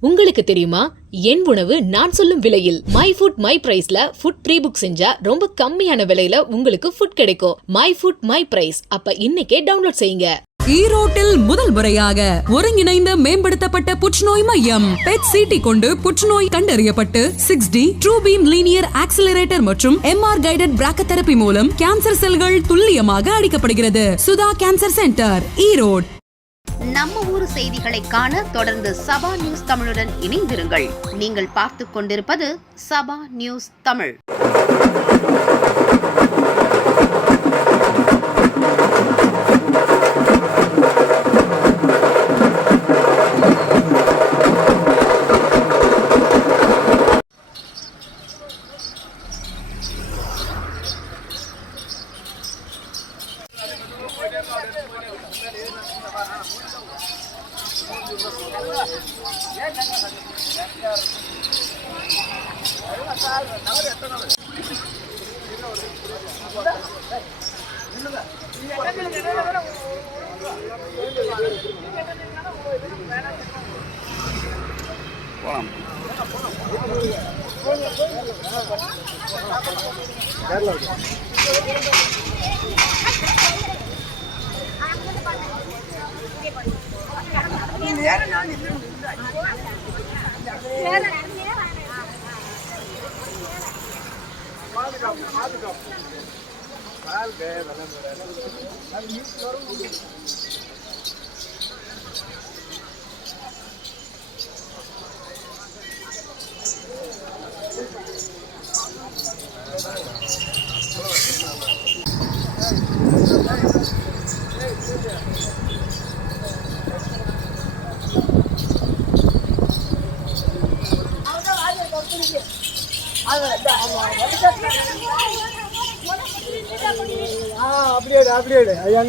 உங்களுக்கு தெரியுமா? என் உணவு நான் சொல்லும் விலையில் மை ஃபுட் மை பிரைஸ்ல ஃபுட் ப்ரீ புக் செஞ்சா ரொம்ப கம்மியான விலையில உங்களுக்கு ஃபுட் கிடைக்கும். மை ஃபுட் மை பிரைஸ் அப்ப இன்னைக்கே டவுன்லோட் செய்யுங்க. ஈரோட்டில் முதல் முறையாக ஒருங்கிணைந்த மேம்படுத்தப்பட்ட புற்றுநோய் மையம் பெட் சிடி கொண்டு புற்றுநோய் கண்டறியப்பட்டு six D true beam linear accelerator மற்றும் எம்ஆர் கைடட் பிராக்கதெரபி மூலம் கேன்சர் செல்கள் துல்லியமாக அடிக்கப்படுகிறது. Sudha cancer centre Erode. நம்ம ஊர் செய்திகளை காண தொடர்ந்து சபா நியூஸ் தமிழுடன் இணைந்திருங்கள். நீங்கள் பார்த்து கொண்டிருப்பது சபா நியூஸ் தமிழ். போகலாம் பாதுகாப்பு பாதுகாப்பு வாழ்க வளமுடன் அப்படியே அப்படியே ஐயா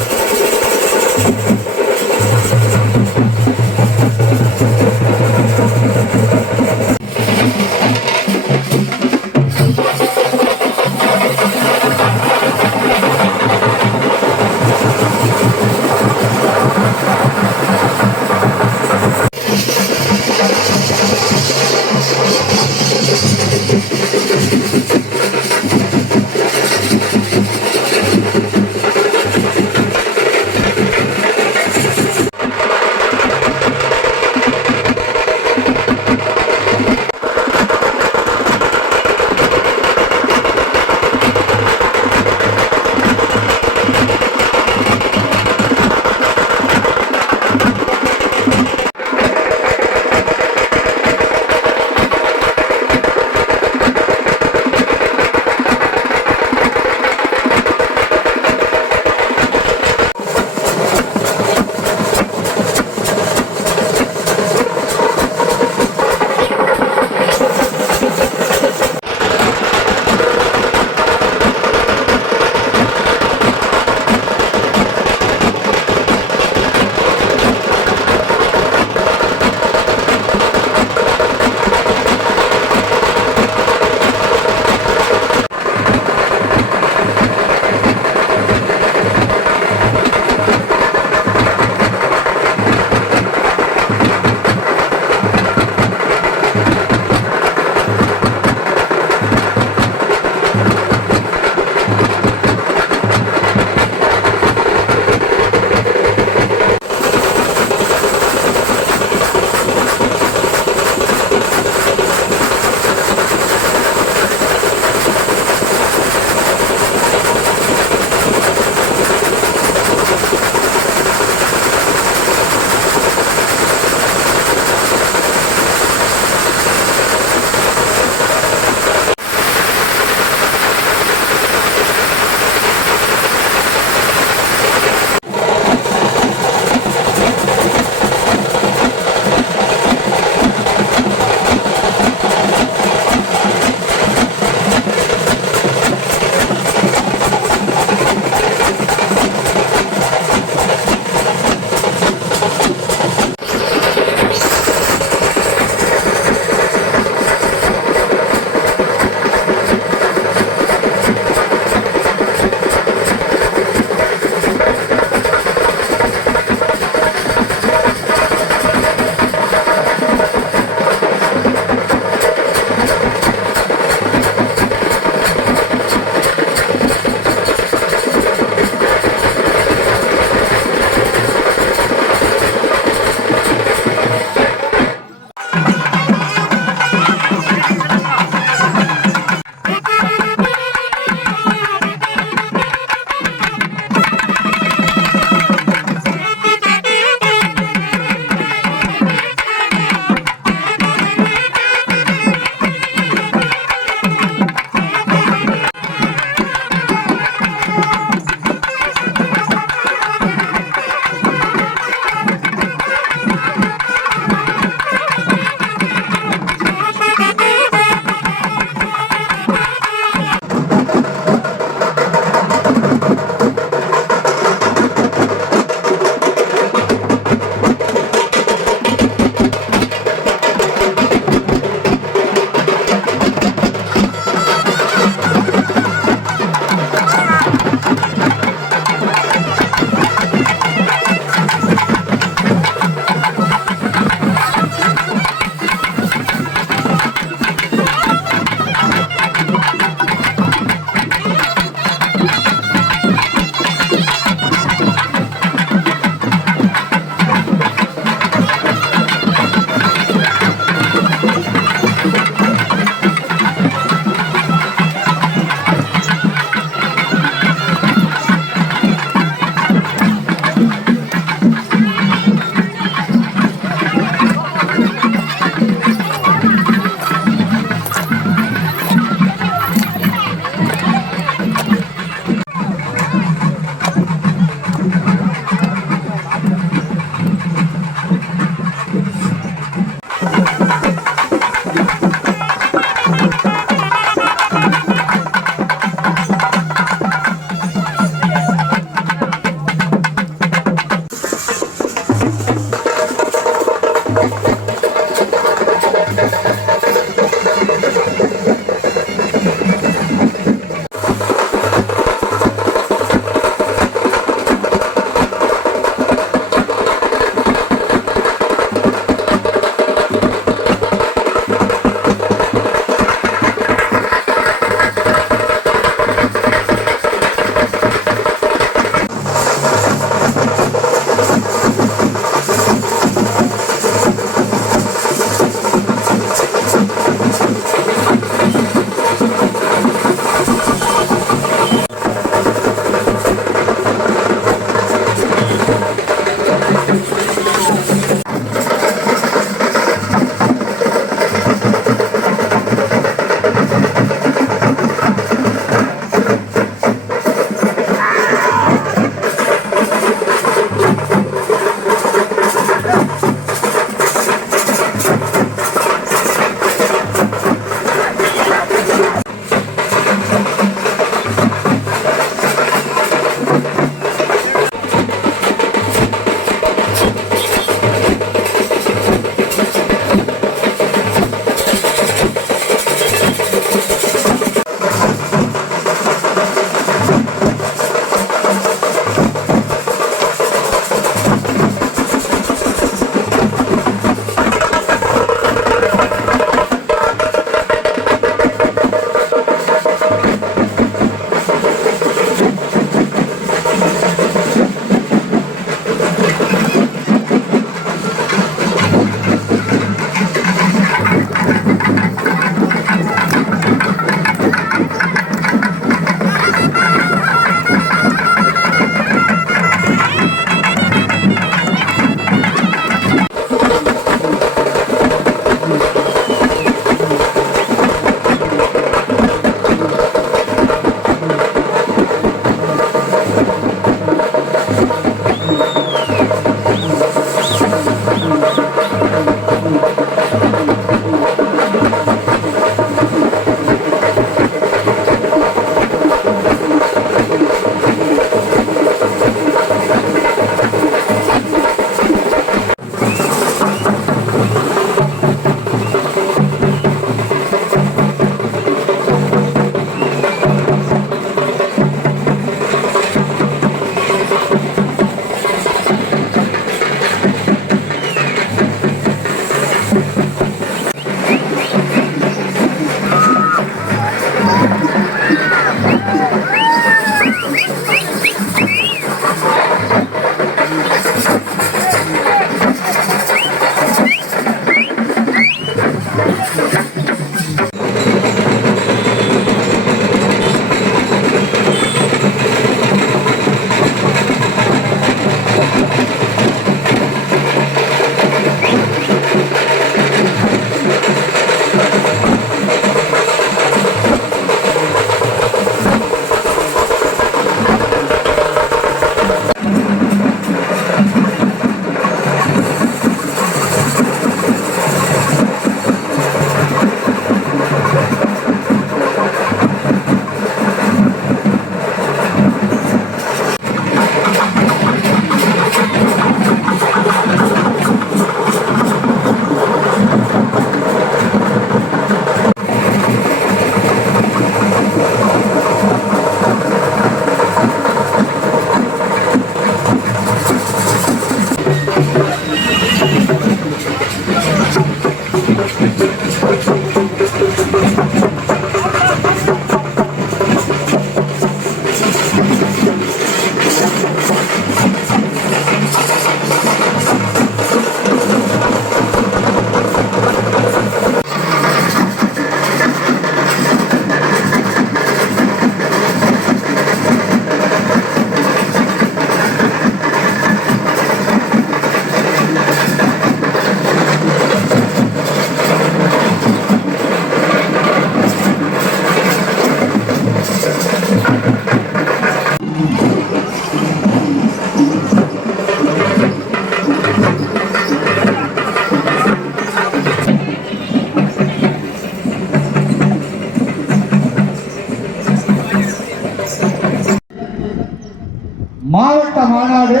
மாவட்ட மாநாடு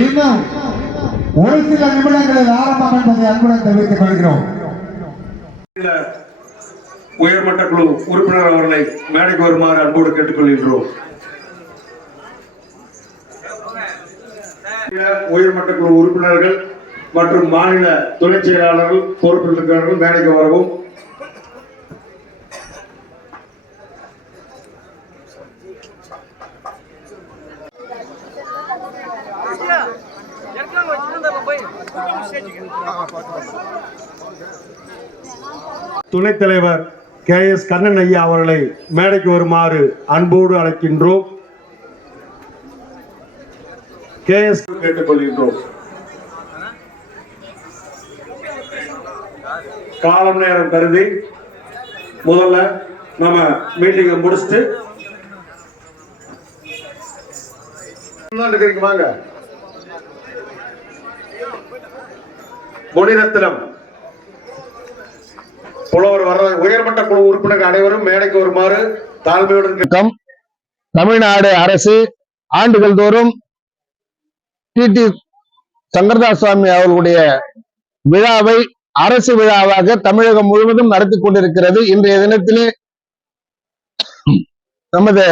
இன்னும் ஒரு சில நிமிடங்களில் ஆரம்பம் என்பதை அன்புடன் தெரிவித்துக் கொள்கிறோம். உயர்மட்ட குழு உறுப்பினர் அவர்களை மேடைக்கு வருமாறு அன்போடு கேட்டுக்கொள்கின்றோம். உயர்மட்ட குழு உறுப்பினர்கள் மற்றும் மாநில துணை செயலாளர்கள் பொறுப்பில் இருக்கிறவர்கள் மேடைக்கு வரவும் துணைத் தலைவர் கே எஸ் கண்ணன் ஐயா அவர்களை மேடைக்கு வருமாறு அன்போடு அழைக்கின்றோம். கே எஸ் கேட்டுக்கொள்கின்றோம். காலம் நேரம் கருதி முதல்ல நம்ம மீட்டிங்கை முடிச்சுட்டு. வாங்க. முனிரத்தினம் புலவர் வர உயர்மட்ட குழு உறுப்பினர்கள் அனைவரும் மேடைக்கு வருமாறு தாழ்மையுடன் தமிழ்நாடு அரசு ஆண்டுகள் தோறும் டிடி சங்கர்தாஸ் சுவாமி அவர்களுடைய விழாவை அரசு விழாவாக தமிழகம் முழுவதும் நடத்தி கொண்டிருக்கிறது. இன்றைய தினத்திலே நமது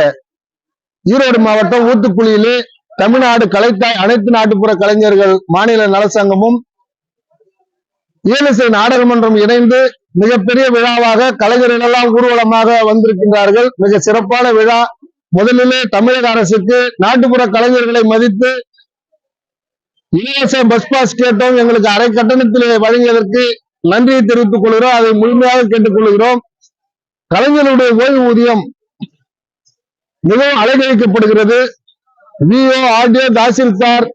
ஈரோடு மாவட்டம் ஊத்துக்குழியிலே தமிழ்நாடு கலைத்தாய் அனைத்து நாட்டுப்புற கலைஞர்கள் மாநில நலசங்கமும் இயலிசை நாடகமன்றம் இணைந்து மிகப்பெரிய விழாவாக கலைஞர்கள் எல்லாம் ஊர்வலமாக வந்திருக்கின்றார்கள். மிக சிறப்பான விழா. முதலிலே தமிழக அரசுக்கு நாட்டுப்புற கலைஞர்களை மதித்து இலவச பஸ் பாஸ் கேட்டோம். எங்களுக்கு அரை கட்டணத்திலே வழங்கியதற்கு நன்றியை தெரிவித்துக் கொள்கிறோம். அதை முழுமையாக கேட்டுக்கொள்கிறோம். கலைஞருடைய ஓய்வூதியம் மிகவும் அலங்கரிக்கப்படுகிறது. விஓ ஆர்டிஓ தாசில்தார்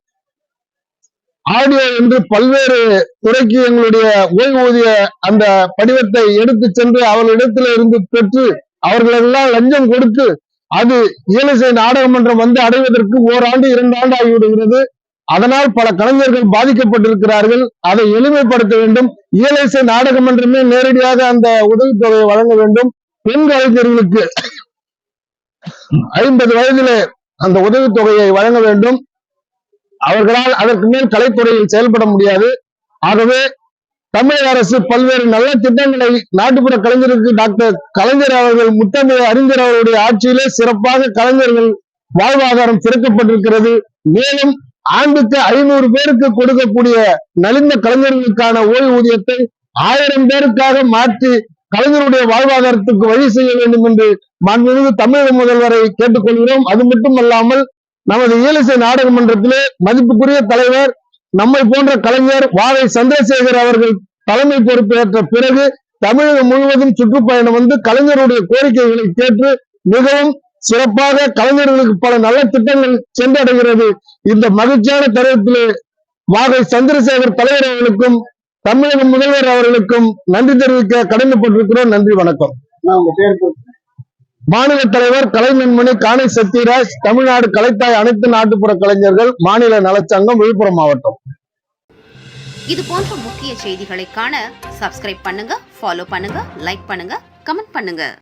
ஆடியோ என்று பல்வேறு துறைக்கு எங்களுடைய ஓய்வூதிய அந்த படிவத்தை எடுத்து சென்று அவர்களிடத்தில் இருந்து பெற்று அவர்களெல்லாம் லஞ்சம் கொடுத்து அது இயலிசை நாடகமன்றம் வந்து அடைவதற்கு ஓராண்டு இரண்டு ஆண்டு ஆகிவிடுகிறது. அதனால் பல கலைஞர்கள் பாதிக்கப்பட்டிருக்கிறார்கள். அதை எளிமைப்படுத்த வேண்டும். இயலிசை நாடகமன்றமே நேரடியாக அந்த உதவித்தொகையை வழங்க வேண்டும். பெண் கலைஞர்களுக்கு ஐம்பது வயதிலே அந்த உதவித்தொகையை வழங்க வேண்டும். அவர்களால் அதற்கு மேல் கலைத்துறையில் செயல்பட முடியாது. ஆகவே தமிழக அரசு பல்வேறு நல்ல திட்டங்களை நாட்டுப்புற கலைஞருக்கு டாக்டர் கலைஞர் அவர்கள் முத்தமிழ் அறிஞர் அவருடைய ஆட்சியிலே சிறப்பாக கலைஞர்கள் வாழ்வாதாரம் திறக்கப்பட்டிருக்கிறது மேலும் ஆண்டுக்கு ஐநூறு பேருக்கு கொடுக்கக்கூடிய நலிந்த கலைஞர்களுக்கான ஓய்வூதியத்தை ஆயிரம் பேருக்காக மாற்றி கலைஞருடைய வாழ்வாதாரத்துக்கு வழி செய்ய வேண்டும் என்று மாண்புமிகு தமிழக முதல்வரை கேட்டுக்கொள்கிறோம். அது மட்டுமல்லாமல் நமது இயலிசை நாடாளுமன்றத்திலே மதிப்புக்குரிய தலைவர் நம்மை போன்ற கலைஞர் வாழை சந்திரசேகர் அவர்கள் தலைமை பொறுப்பேற்ற பிறகு தமிழகம் முழுவதும் சுற்றுப்பயணம் வந்து கலைஞருடைய கோரிக்கைகளை கேட்டு மிகவும் சிறப்பாக கலைஞர்களுக்கு பல நல்ல திட்டங்கள் சென்றடைகிறது. இந்த மகிழ்ச்சியான தருணத்திலே வாகை சந்திரசேகர் தலைவர் அவர்களுக்கும் தமிழக முதல்வர் அவர்களுக்கும் நன்றி தெரிவிக்க கடமைப்பட்டிருக்கிறோம். நன்றி வணக்கம். மாநில தலைவர் கலைநன்மணி காணை சத்யராஜ் தமிழ்நாடு கலைத்தாய் அனைத்து நாட்டுப்புற கலைஞர்கள் மாநில நலச்சங்கம் விழுப்புரம் மாவட்டம். இது போன்ற முக்கிய செய்திகளை காண சப்ஸ்கிரைப் பண்ணுங்க ஃபாலோ பண்ணுங்க லைக் பண்ணுங்க கமெண்ட் பண்ணுங்க.